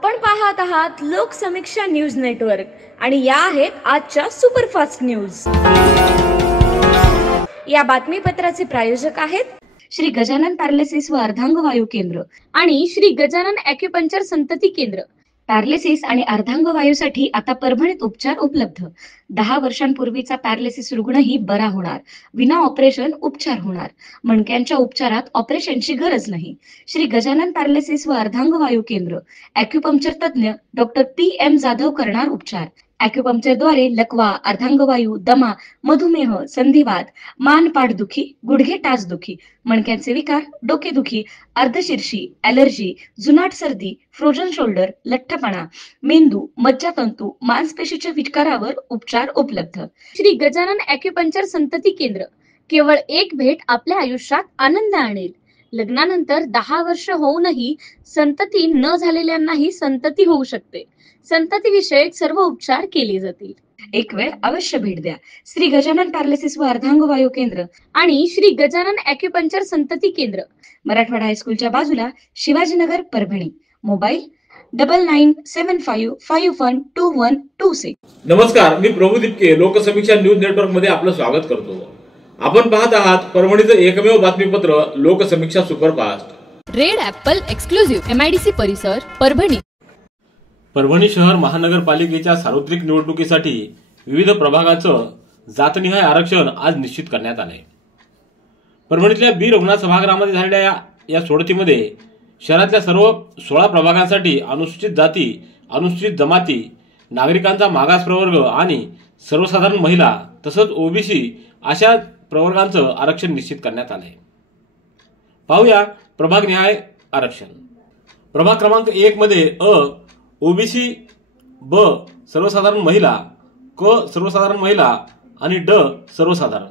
आपण पाहत आहात लोकसमीक्षा न्यूज नेटवर्क आणि या आहेत आजच्या सुपरफास्ट न्यूज। या बातमीपत्राचे प्रायोजक आहेत श्री गजानन पॅरालिसिस व अर्धांगवायू केंद्र आणि श्री गजानन ॲक्युपंक्चर संतती केंद्र। पॅरालिसिस आणि अर्धांगवायूसाठी आता परभणीत उपचार उपलब्ध। 10 वर्षांपूर्वीचा पॅरालिसिस रुग्णही बरा होणार, विना ऑपरेशन उपचार होणार। मणक्यांच्या उपचारात ऑपरेशनची गरज नाही। श्री गजानन पॅरालिसिस व अर्धांगवायू केंद्र। ॲक्युपंक्चर तज्ञ डॉक्टर PM जाधव करणार उपचार। ॲक्युपंक्चरद्वारे लकवा, अर्धांगवायू, दमा, मधुमेह, संधिवात, मान पाठदुखी, गुडघे टाचदुखी, मणक्यांचे विकार, डोकेदुखी, अर्धशीर्षी, ॲलर्जी, जुनाट सर्दी, फ्रोजन शोल्डर, लठ्ठपणा, मेंदू, मज्जातंतू, मांसपेशीच्या विकारावर उपचार उपलब्ध। श्री गजानन ॲक्युपंक्चर संतती केंद्र। केवळ एक भेट आपल्या आयुष्यात आनंद आणेल। लग्नानंतर 10 वर्ष होऊनही संतती न झालेल्यांनाही संतती होऊ शकते। संतती विषयक सर्व उपचार केले जातील। एक वेळ अवश्य भेट द्या। श्री गजानन पॅरालिसिस व अर्धांगवायू केंद्र आणि श्री गजानन ॲक्युपंक्चर संतती केंद्र, मराठवाडा हायस्कूलच्या बाजूला, शिवाजीनगर, परभणी। मोबाईल 9975512126। नमस्कार, मी प्रभू दिपके लोकसमीक्षा न्यूज नेटवर्क मध्ये आपलं स्वागत करतो। आपण पाहत आहात परभणीचं एकमेव बातमीपत्र Loksamiksha superfast. Red Apple exclusive MIDC परिसर, परभणी। परभणी शहर महानगरपालिकेच्या सार्वत्रिक निवडणुकीसाठी विविध प्रभागाचं जातनिहाय आरक्षण आज निश्चित करण्यात आले। परभणीतल्या बी रघुनाथ सभागृहामध्ये झालेल्या या सोडतीमध्ये शहरातल्या सर्व 16 प्रभागांसाठी अनुसूचित जाती, अनुसूचित जमाती, नागरिकांचा मागास प्रवर्ग आणि सर्वसाधारण महिला तसंच OBC अशा प्रवर्गांचं आरक्षण निश्चित करण्यात आले। पाहूया प्रभागनिहाय आरक्षण। प्रभाग क्रमांक 1 मध्ये अ OBC, ब सर्वसाधारण महिला, क सर्वसाधारण महिला आणि ड सर्वसाधारण।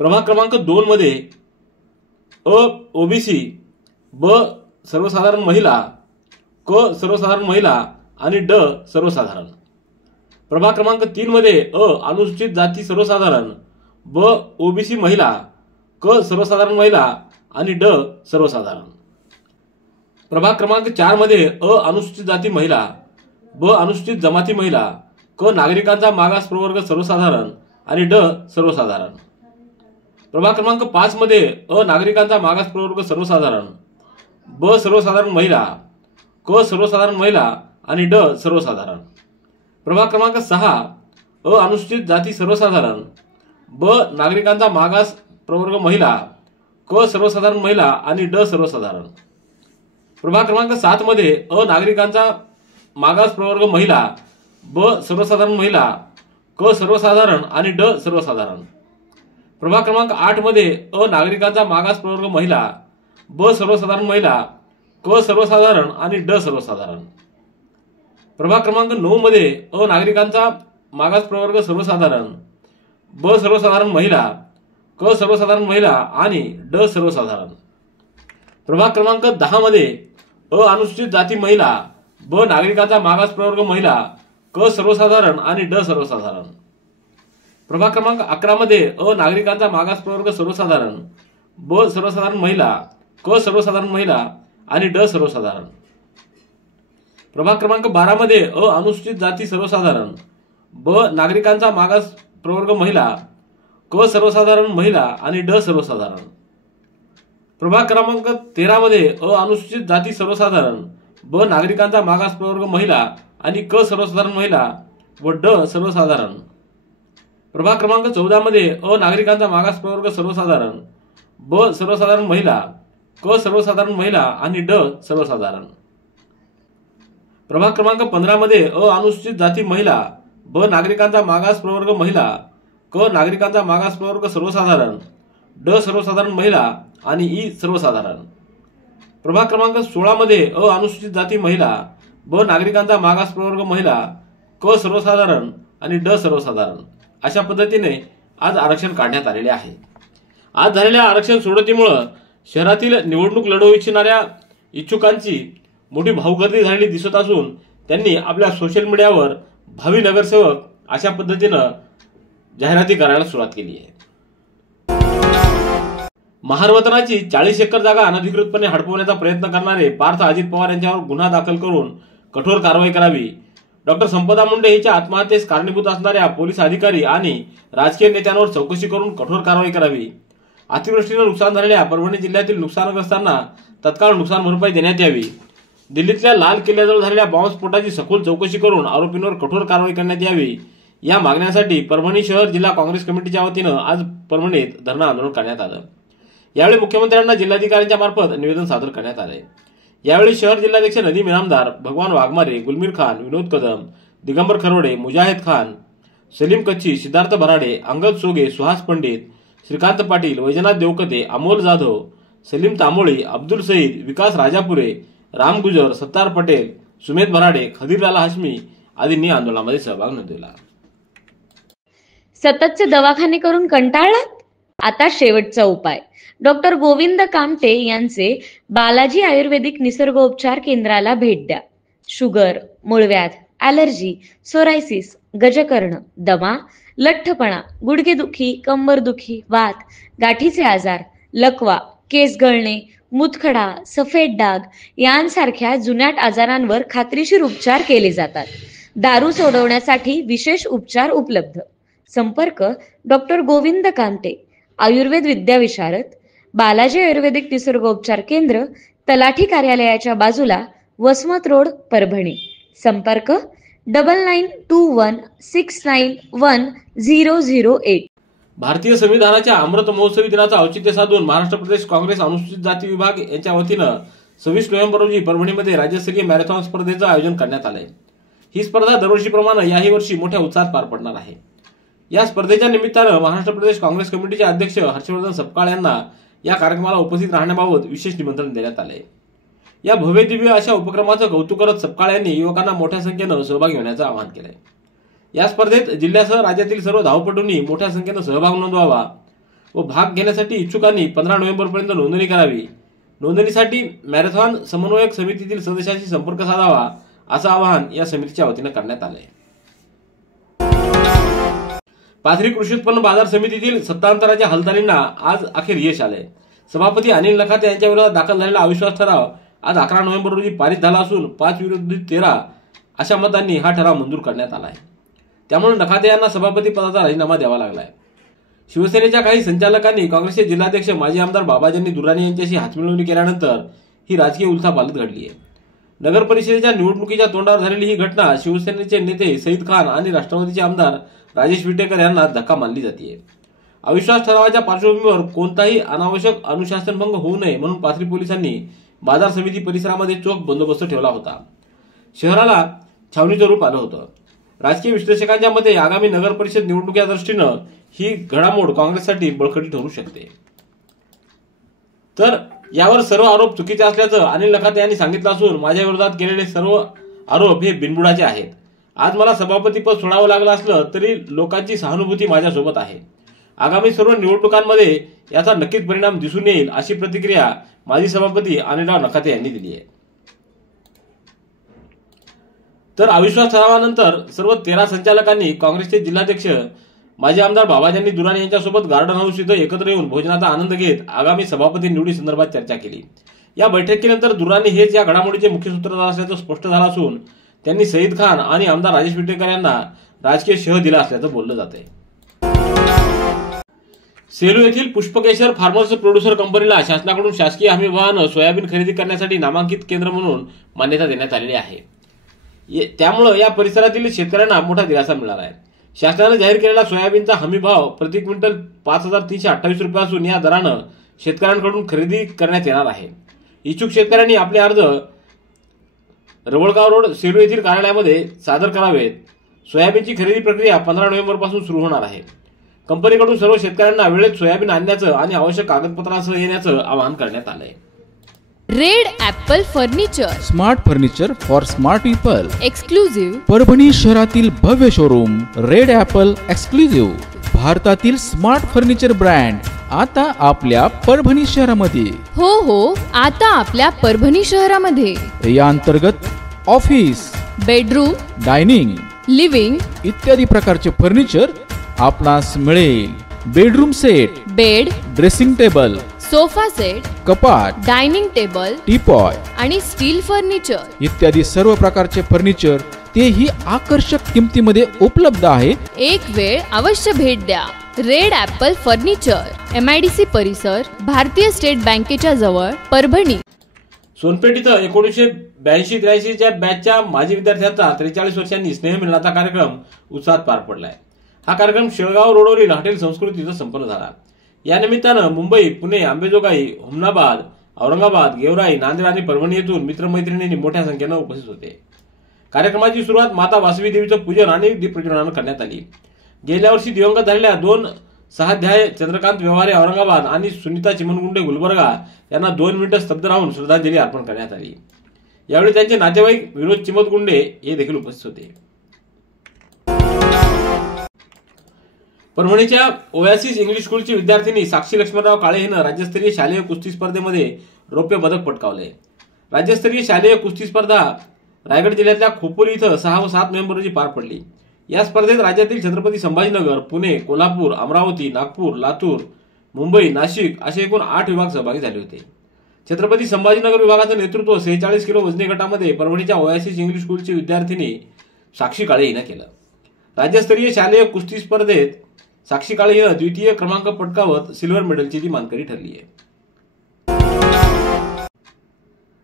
प्रभाग क्रमांक 2 मध्ये अ OBC, ब सर्वसाधारण महिला, क सर्वसाधारण महिला आणि ड सर्वसाधारण। प्रभाग क्रमांक 3 मध्ये अ अनुसूचित जाती सर्वसाधारण, ब OBC महिला, क सर्वसाधारण महिला आणि ड सर्वसाधारण। प्रभाग क्रमांक 4 मध्ये अ अनुसूचित जाती महिला, ब अनुसूचित जमाती महिला, क नागरिकांचा मागास प्रवर्ग सर्वसाधारण आणि ड सर्वसाधारण। प्रभाग क्रमांक 5 मध्ये अ नागरिकांचा मागास प्रवर्ग सर्वसाधारण, ब सर्वसाधारण महिला, क सर्वसाधारण महिला आणि ड सर्वसाधारण। प्रभाग क्रमांक 6 अ अनुसूचित जाती सर्वसाधारण, ब नागरिकांचा मागास प्रवर्ग महिला, क सर्वसाधारण महिला आणि ड सर्वसाधारण। प्रभाग क्रमांक 7 मध्ये अ नागरिकांचा मागास प्रवर्ग महिला, ब सर्वसाधारण महिला, क सर्वसाधारण आणि ड सर्वसाधारण। प्रभाग क्रमांक 8 मध्ये अ नागरिकांचा मागास प्रवर्ग महिला, ब सर्वसाधारण महिला, क सर्वसाधारण आणि ड सर्वसाधारण। प्रभाग क्रमांक 9 मध्ये अ नागरिकांचा मागास प्रवर्ग सर्वसाधारण, ब सर्वसाधारण महिला, क सर्वसाधारण महिला आणि ड सर्वसाधारण। प्रभाग क्रमांक 10 मध्ये अ अनुसूचित जाती महिला, ब नागरिकांचा मागास प्रवर्ग महिला, क सर्वसाधारण आणि ड सर्वसाधारण। प्रभाग क्रमांक 11 मध्ये अ नागरिकांचा मागास प्रवर्ग सर्वसाधारण, ब सर्वसाधारण महिला, क सर्वसाधारण महिला आणि ड सर्वसाधारण। प्रभाग क्रमांक 12 मध्ये अ अनुसूचित जाती सर्वसाधारण, ब नागरिकांचा मागास प्रवर्ग महिला, क सर्वसाधारण महिला आणि ड सर्वसाधारण। प्रभाग क्रमांक 13 मध्ये अ अनुसूचित जाती सर्वसाधारण, ब नागरिकांचा मागास प्रवर्ग महिला आणि क सर्वसाधारण महिला व ड सर्वसाधारण। प्रभाग क्रमांक 14 मध्ये अ नागरिकांचा मागास प्रवर्ग सर्वसाधारण, ब सर्वसाधारण महिला, क सर्वसाधारण महिला आणि ड सर्वसाधारण। प्रभाग क्रमांक 15 मध्ये अ अनुसूचित जाती महिला, ब नागरिकांचा मागास प्रवर्ग महिला, क नागरिकांचा मागास प्रवर्ग सर्वसाधारण, ड सर्वसाधारण महिला आणि ई सर्वसाधारण। प्रभाग क्रमांक 16 मध्ये अ अनुसूचित जाती महिला, ब नागरिकांचा मागास प्रवर्ग महिला, क सर्वसाधारण आणि ड सर्वसाधारण। अशा पद्धतीने आज आरक्षण काढण्यात आलेले आहे। आज झालेल्या आरक्षण सोडतीमुळे शहरातील निवडणूक लढवू इच्छिणाऱ्या इच्छुकांची मोठी भाऊगर्दी झालेली दिसत असून त्यांनी आपल्या सोशल मीडियावर भावी नगरसेवक अशा पद्धतीनं जाहिराती करायला सुरुवात केली आहे। महारवतनाची 40 एकर जागा अनधिकृतपणे हडपवण्याचा प्रयत्न करणारे पार्थ अजित पवार यांच्यावर गुन्हा दाखल करून कठोर कारवाई करावी. डॉक्टर संपदा मुंडे हिच्या आत्महत्येस कारणीभूत असणाऱ्या पोलीस अधिकारी आणि राजकीय नेत्यांवर चौकशी करून कठोर कारवाई करावी. अतिवृष्टीने नुकसान झालेल्या परभणी जिल्ह्यातील नुकसानग्रस्तांना तत्काळ नुकसान भरपाई देण्यात यावी. दिल्लीतल्या लाल किल्ल्याजवळ झालेल्या बॉम्बस्फोटाची सखोल चौकशी करून आरोपींवर कठोर कारवाई करण्यात यावी. या मागण्यासाठी परभणी शहर जिल्हा काँग्रेस कमिटीच्या वतीनं आज परभणीत धरणं आंदोलन करण्यात आलं. यावेळी मुख्यमंत्र्यांना जिल्हाधिकाऱ्यांच्या मार्फत निवेदन सादर करण्यात आले. यावेळी शहर जिल्हाध्यक्ष नदीम इनामदार, भगवान वाघमारे, गुलमीर खान, विनोद कदम, दिगंबर खरवडे, मुजाहिद खान, सलीम कच्ची, सिद्धार्थ भराडे, अंगद सोगे, सुहास पंडित, श्रीकांत पाटील, वैजनाथ देवकते, अमोल जाधव, सलीम तांबोळी, अब्दुल सईद, विकास राजापुरे, राम गुजर, सत्तार पटेल, सुमेध भराडे, खदीरलाल हाशमी आदींनी आंदोलनामध्ये सहभाग नोंदवला. सततचे दवाखाने करून कंटाळलात? आता शेवटचा उपाय. डॉक्टर गोविंद कामटे यांचे बालाजी आयुर्वेदिक निसर्गोपचार केंद्राला भेट द्या. शुगर, मूळव्याध, ॲलर्जी, सोरायसिस, गजकर्ण, दमा, लठ्ठपणा, गुडघेदुखी, कंबरदुखी, वात, गाठीचे आजार, लकवा, केस गळणे, मुतखडा, सफेद डाग यांसारख्या जुनाट आजारांवर खात्रीशीर उपचार केले जातात. दारू सोडवण्यासाठी विशेष उपचार उपलब्ध. संपर्क डॉक्टर गोविंद कामटे, आयुर्वेद विद्याविशारद, बालाजी आयुर्वेदिक निसर्गोपचार केंद्र, तलाठी कार्यालयाच्या बाजूला, वसमत रोड, परभणी. संपर्क 9921691008. भारतीय संविधानाच्या अमृत महोत्सवी दिनाचा औचित्य साधून महाराष्ट्र प्रदेश काँग्रेस अनुसूचित जाती विभाग यांच्या वतीनं 26 नोव्हेंबर रोजी परभणीमध्ये राज्यस्तरीय मॅरेथॉन स्पर्धेचं आयोजन करण्यात आलंय. ही स्पर्धा दरवर्षीप्रमाणे याही वर्षी मोठ्या उत्साहात पार पडणार आहे. या स्पर्धेच्या निमित्तानं महाराष्ट्र प्रदेश काँग्रेस कमिटीचे अध्यक्ष हर्षवर्धन सपकाळ यांना या कार्यक्रमाला उपस्थित राहण्याबाबत विशेष निमंत्रण देण्यात आले. या भव्य दिव्य अशा उपक्रमाचं कौतुक करत सपकाळ यांनी युवकांना मोठ्या संख्येनं सहभागी होण्याचं आवाहन केलंय. या स्पर्धेत जिल्ह्यासह राज्यातील सर्व धावपटूंनी मोठ्या संख्येनं सहभाग नोंदवावा व भाग घेण्यासाठी इच्छुकांनी 15 नोव्हेंबर पर्यंत नोंदणी करावी. नोंदणीसाठी मॅरेथॉन समन्वयक समितीतील सदस्यांशी संपर्क साधावा असं आवाहन या समितीच्या वतीनं करण्यात आलंय. पाथरी कृषी उत्पन्न बाजार समितीतील सत्तांतराच्या हालचालींना आज अखेर यश आलंय. सभापती अनिल नखाते यांच्या विरोधात दाखल झालेला अविश्वास ठराव आज 11 नोव्हेंबर रोजी पारित झाला असून 5 विरुद्ध 13 अशा मतांनी हा ठराव मंजूर करण्यात आलाय. त्यामुळे नखाते यांना सभापती पदाचा राजीनामा द्यावा लागलाय. शिवसेनेच्या काही संचालकांनी काँग्रेसचे जिल्हाध्यक्ष माजी आमदार बाबाजानी दुर्राणी यांच्याशी हातमिळवणी केल्यानंतर ही राजकीय उलथापालथ घडली आहे. नगर परिषदेच्या निवडणुकीच्या तोंडावर झालेली ही घटना शिवसेनेचे नेते सईद खान आणि राष्ट्रवादीचे आमदार राजेश विटेकर यांना धक्का मानली जाते. अविश्वास ठरावाच्या पार्श्वभूमीवर कोणताही अनावश्यक अनुशासनभंग होऊ नये म्हणून पाथरी पोलिसांनी बाजार समिती परिसरामध्ये चोख बंदोबस्त ठेवला होता. शहराला छावणीचं रूप आलं होतं. राजकीय विश्लेषकांच्या मते आगामी नगर परिषद निवडणुकीच्या दृष्टीनं ही घडामोड काँग्रेससाठी बळकटी ठरू शकते. तर यावर सर्व आरोप चुकीचे असल्याचं अनिल नखाते यांनी सांगितलं असून माझ्या विरोधात केलेले सर्व आरोप हे बिनबुडाचे आहेत. आज मला सभापतीपद सोडावं लागलं असलं तरी लोकांची सहानुभूती माझ्यासोबत आहे. आगामी सर्व निवडणुकांमध्ये याचा नक्कीच परिणाम दिसून येईल अशी प्रतिक्रिया माजी सभापती अनिलराव नखाते यांनी दिली आहे. तर अविश्वास ठरावानंतर सर्व 13 संचालकांनी काँग्रेसचे जिल्हाध्यक्ष माजी आमदार बाबाजानी दुर्राणी यांच्यासोबत गार्डन हाऊस इथं एकत्र येऊन भोजनाचा आनंद घेत आगामी सभापती निवडी संदर्भात चर्चा केली. या बैठकीनंतर दुर्राणी हेच या घडामोडीचे मुख्य सूत्रधार असल्याचं स्पष्ट झालं असून त्यांनी सईद खान आणि आमदार राजेश विटेकर यांना राजकीय शह दिला असल्याचं बोललं जात आहे. सेलू येथील पुष्पकेशर फार्मर्स प्रोड्युसर कंपनीला शासनाकडून शासकीय हमीभावानं सोयाबीन खरेदी करण्यासाठी नामांकित केंद्र म्हणून मान्यता देण्यात आलेली आहे. त्यामुळे या परिसरातील शेतकऱ्यांना मोठा दिलासा मिळाला आहे. शासनाने जाहीर केलेला सोयाबीनचा हमीभाव प्रति क्विंटल 5,328 रुपये असून या दरानं शेतकऱ्यांकडून खरेदी करण्यात येणार आहे. इच्छुक शेतकऱ्यांनी आपले अर्ज रवळगाव रोड सेलू येथील कार्यालयामध्ये सादर करावेत. सोयाबीनची खरेदी प्रक्रिया 15 नोव्हेंबर पासून सुरू होणार आहे. कंपनीकडून सर्व शेतकऱ्यांना वेळेत सोयाबीन आणण्याचं आणि आवश्यक कागदपत्रांसह येण्याचं आवाहन करण्यात आलंय. Red Apple furniture, smart furniture for smart people, exclusive Parbhani शहरातील भव्य शोरूम रेड ॲपल एक्सक्लुझिव्ह, भारतातील स्मार्ट फर्निचर ब्रँड आता आपल्या परभणी शहरामध्ये. हो आता आपल्या परभणी शहरामध्ये. या अंतर्गत ऑफिस, बेडरूम, डायनिंग, लिव्हिंग इत्यादी प्रकारचे फर्निचर आपणास मिळेल. Bedroom set, bed, dressing table, sofa set, कपाट, डायनिंग टेबल टीपॉय आणि स्टील फर्निचर इत्यादी सर्व प्रकारचे फर्निचर तेही आकर्षक किमतीमध्ये उपलब्ध आहे. एक वेळ अवश्य भेट द्या. रेड ॲपल फर्निचर, MIDC परिसर, भारतीय स्टेट बँकेच्या जवळ, परभणी. सोनपेठ इथं 1982-83च्या बॅचच्या माजी विद्यार्थ्यांचा 43 वर्षांनी स्नेहमिलनाचा कार्यक्रम उत्साहात पार पडलाय. हा कार्यक्रम शेळगाव रोडवरील हॉटेल संस्कृती इथं संपन्न झाला. या निमित्तानं मुंबई, पुणे, अंबेजोगाई, हुमनाबाद, औरंगाबाद, गेवराई, नांदेड आणि परभणी येथून मित्रमैत्रिणींनी मोठ्या संख्येनं उपस्थित होते. कार्यक्रमाची सुरुवात माता वासवी देवीचं पूजन आणि दीपप्रज्वलनानं करण्यात आली. गेल्या वर्षी दिवंगत झालेल्या 2 सहाध्याय चंद्रकांत व्यवहारे औरंगाबाद आणि सुनीता चिमनगुंडे गुलबर्गा यांना 2 मिनिटं स्तब्ध राहून श्रद्धांजली अर्पण करण्यात आली. यावेळी त्यांचे नातेवाईक विनोद चिमनगुंडे हे देखील उपस्थित होते. परभणीच्या ओयासिस इंग्लिश स्कूलची विद्यार्थिनी साक्षी लक्ष्मणराव काळे हिनं राज्यस्तरीय शालेय कुस्ती स्पर्धेमध्ये रौप्य पदक पटकावले. राज्यस्तरीय शालेय कुस्ती स्पर्धा रायगड जिल्ह्यातल्या खोपोली इथं 6 व 7 नोव्हेंबर रोजी पार पडली. या स्पर्धेत राज्यातील छत्रपती संभाजीनगर, पुणे, कोल्हापूर, अमरावती, नागपूर, लातूर, मुंबई, नाशिक असे एकूण 8 विभाग सहभागी झाले होते. छत्रपती संभाजीनगर विभागाचं नेतृत्व 46 किलो वजनी गटामध्ये परभणीच्या ओयासिस इंग्लिश स्कूलची विद्यार्थिनी साक्षी काळे हिनं केलं. राज्यस्तरीय शालेय कुस्ती स्पर्धेत साक्षी काळे हिनं द्वितीय क्रमांक पटकावत सिल्वर मेडलची ती मानकरी ठरली आहे.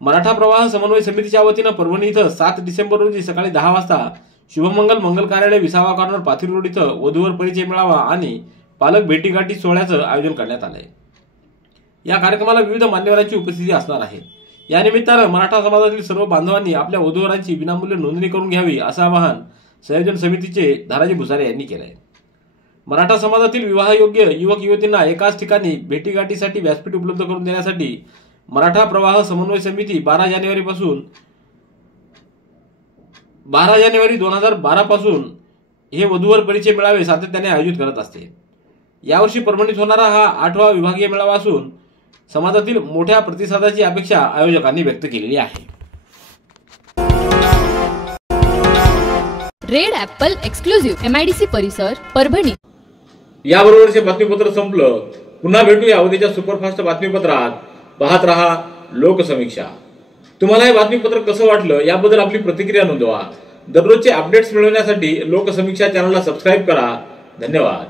मराठा प्रवाह समन्वय समितीच्या वतीनं परभणी इथं 7 डिसेंबर रोजी सकाळी 10 वाजता शुभमंगल मंगल कार्यालय, विसावा कॉर्नर, पाथरी रोड इथं वधूवर परिचय मेळावा आणि पालक भेटीगाठी सोहळ्याचं आयोजन करण्यात आलंय. या कार्यक्रमाला विविध मान्यवरांची उपस्थिती असणार आहे. या निमित्तानं मराठा समाजातील सर्व बांधवांनी आपल्या वधूवरांची विनामूल्य नोंदणी करून घ्यावी असं आवाहन संयोजन समितीचे धाराजी भुसारे यांनी केलंय. मराठा समाजातील विवाहयोग्य युवक युवतींना एकाच ठिकाणी भेटीगाठीसाठी व्यासपीठ उपलब्ध करून देण्यासाठी मराठा प्रवाह समन्वय समिती 12 जानेवारी 2012 पासून हे वधूवर परिचय मेळावे सातत्याने आयोजित करत असते. यावर्षी परभणीत होणारा हा 8वा विभागीय मेळावा असून समाजातील मोठ्या प्रतिसादाची अपेक्षा आयोजकांनी व्यक्त केलेली आहे. रेड ॲपल एक्सक्लुझिव्ह, MIDC परिसर, परभणी. याबरोबरचे बातमीपत्र संपलं. पुन्हा भेटूया उद्याच्या सुपरफास्ट बातमीपत्रात. पाहत रहा लोकसमीक्षा. तुम्हाला हे बातमीपत्र कसं वाटलं याबद्दल आपली प्रतिक्रिया नोंदवा. दररोजचे अपडेट्स मिळवण्यासाठी लोकसमीक्षा चॅनलला सबस्क्राईब करा. धन्यवाद.